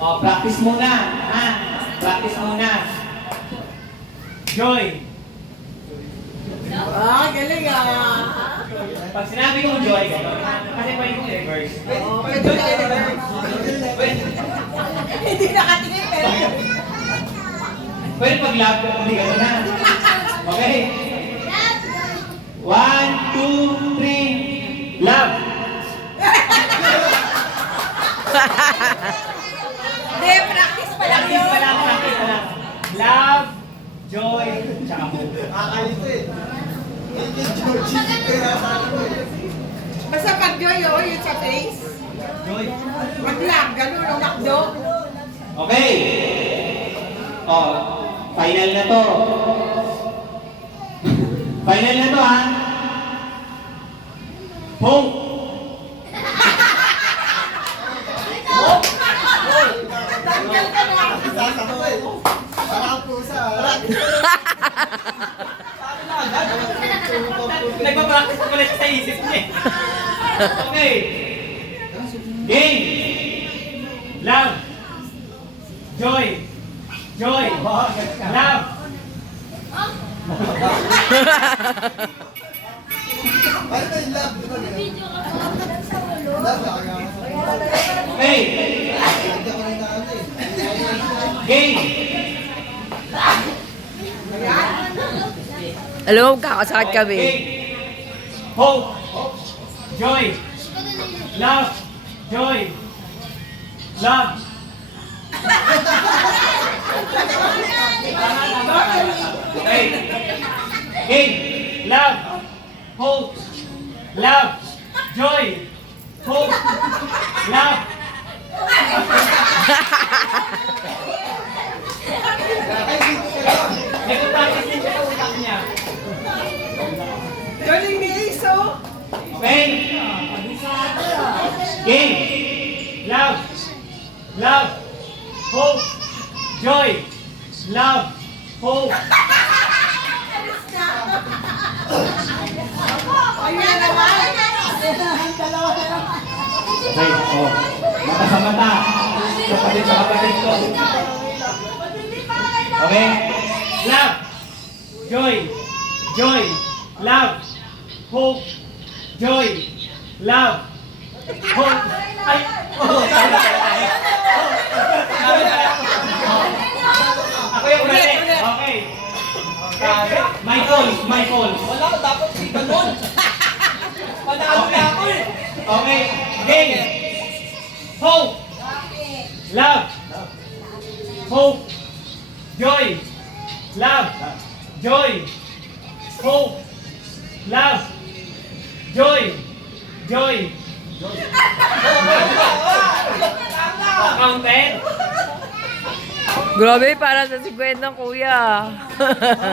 O, practice muna. Ha? Practice muna. Joy. Galing Pag sinabi kong joy, gano'n. Kasi pwede kong reverse. Pwede. Hindi nakatingin pero. Pwede pag love ko, hindi gano'n na. Okay? 1, 2, 3, love. Hindi, practice pa lang yun. Practice pa lang. Love, joy, tsaka hope. Akalito eh. Hindi Georgie. Kaya sana ko eh. Basta pag joy, yun sa face. Joy. Mag-love, gano'n, nakdo. Okay. Oh, final na to. Final na to, ha? Hope. Tanggal ka na. Sasako eh. Parang pusa. Nagpa-practice ko pala siya sa isip niya eh. Okay. Game. Love. Joy. Joy. Love. Ano ba yung love? Di ba ganun? Love, nakakama. Okay. Hindi ako rin na ano eh. Game. Alam mo, kakasakit kami. Game. Hope. Joy. Love. Joy. Love. Okay. Game. Love. Hope. Love. Joy. Hope. Love. Nag-practice din siya sa utak niya. Galing ni Ace, oh. Okay? Game. Love. Love. Hope. Joy. Love. Hope. Ayun na naman. Okay, oh. Mata sa mata. Kapatid sa kapatid ko. Okay? Love. Joy. Joy. Love. Hope. Joy. Love. Hope. Ay! Oh, sabi pala. Ako yung mali. Okay. My fault. My fault. Wala ko dapat si ganun. Panalo na ako eh. Okay. Game. Hope. Love. Hope. Joy. Love. Joy. Hope. Love. Joy. Joy. Counted. Grabe, para sa 50 kuya.